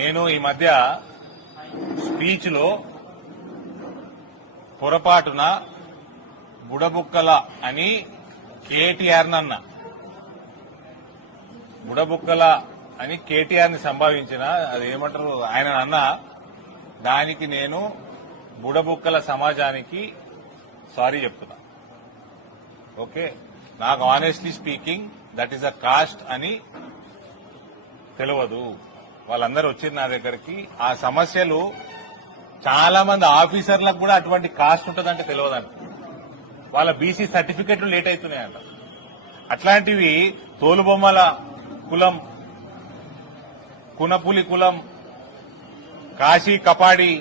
నేను ఈ మధ్య స్పీచ్లో పొరపాటున బుడబుక్కల అని కేటీఆర్ అన్న. బుడబుక్కల అని కేటీఆర్ని సంభావించిన అది ఏమంటారు ఆయన అన్న దానికి నేను బుడబుక్కల సమాజానికి సారీ చెప్తున్నా. ఓకే? నాకు honestly speaking that is a caste అని తెలియదు. వాళ్ళందరూ వచ్చింది నా దగ్గరికి. ఆ సమస్యలు చాలా మంది ఆఫీసర్లకు కూడా అటువంటి కాస్ట్ ఉంటుందంటే తెలియదంట. వాళ్ళ బీసీ సర్టిఫికెట్లు లేట్ అవుతున్నాయంట. అట్లాంటివి తోలుబొమ్మల కులం కునపులి కులం కాశీ కపాడి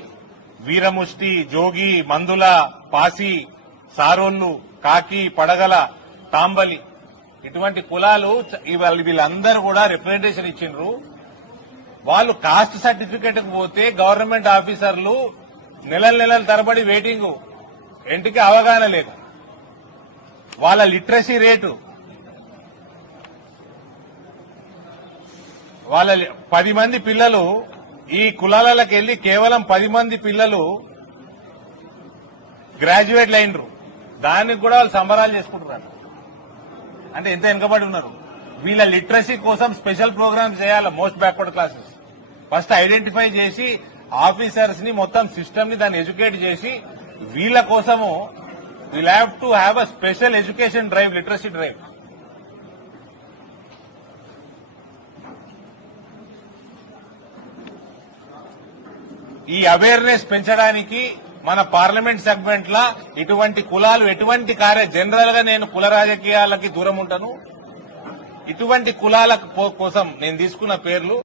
వీరముష్టి జోగి మందుల పాసి సారోళ్ళు కాకి పడగల తాంబలి ఇటువంటి కులాలు వీళ్ళందరూ కూడా రిప్రజెంటేషన్ ఇచ్చిండ్రు. వాళ్ళు కాస్ట్ సర్టిఫికేట్కు పోతే గవర్నమెంట్ ఆఫీసర్లు నెలల నెలల తరబడి వెయిటింగ్ ఇంటికి అవగాహన లేదు. వాళ్ళ లిటరసీ రేటు. వాళ్ళ పది మంది పిల్లలు ఈ కులాలకు వెళ్ళి కేవలం పది మంది పిల్లలు గ్రాడ్యుయేట్లు అయినరు దానికి కూడా వాళ్ళు సంబరాలు చేసుకుంటున్నారు. అంటే ఎంత వెనుకబడి ఉన్నారు? వీళ్ళ లిటరసీ కోసం స్పెషల్ ప్రోగ్రామ్స్ చేయాలి most backward classes first identify చేసి ఆఫీసర్స్ని మొత్తం సిస్టమ్ని దాన్ని ఎడ్యుకేట్ చేసి వీళ్ళ కోసము will have to have a special education drive literacy drive ఈ అవేర్నెస్ పెంచడానికి మన పార్లమెంట్ సెగ్మెంట్ లా ఇటువంటి కులాలు ఎటువంటి కార్య జనరల్గా నేను కుల రాజకీయాలకి దూరం ఉంటాను. ఇటువంటి కులాల కో- కోసం నేను తీసుకున్న పేర్లు